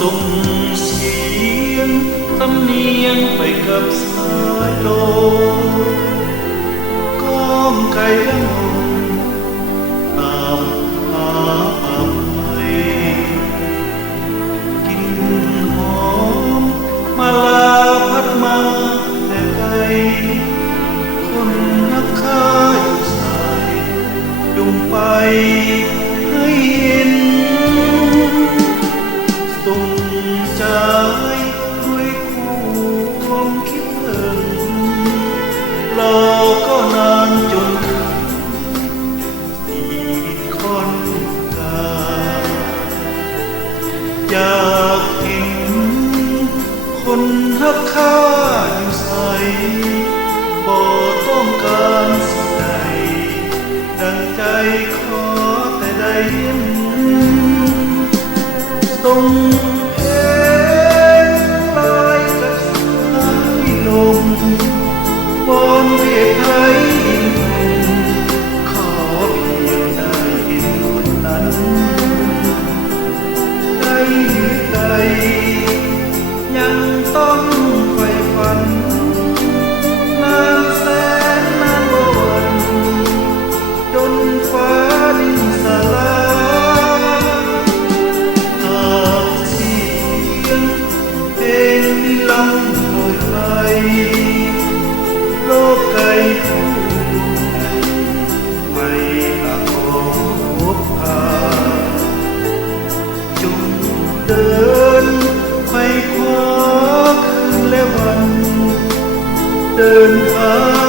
ส่งเสียงตำเนียงไปกับสายลมก้องไก่ละงมตามหาป่าไม้กินหอมมาลาพัดมาแต่ไกลคนนักฆ่าอยู่สายจงไปให้เห็นส่งใจด้วยความคิดถึงเราก็นานจนถึงอีกคนกาอยากเห็นคนหักค่าอยู่ใสบ่ต้องการสิ่งใดดังใจขอแต่ได้เห็นส่งเพลงลอยกับสายลมบนเวทีขอเพียงได้เห็นคนนั้นได้ใดยังต้องไฟฝันนานแสนนานวันจนฟ้าดินสลายหากเสียงเพลงนี้ล่องลอยไปโลกไกลผู้ใดไม่อาจพบหาจงเดินไปคว้าคืนและวันเดินทาง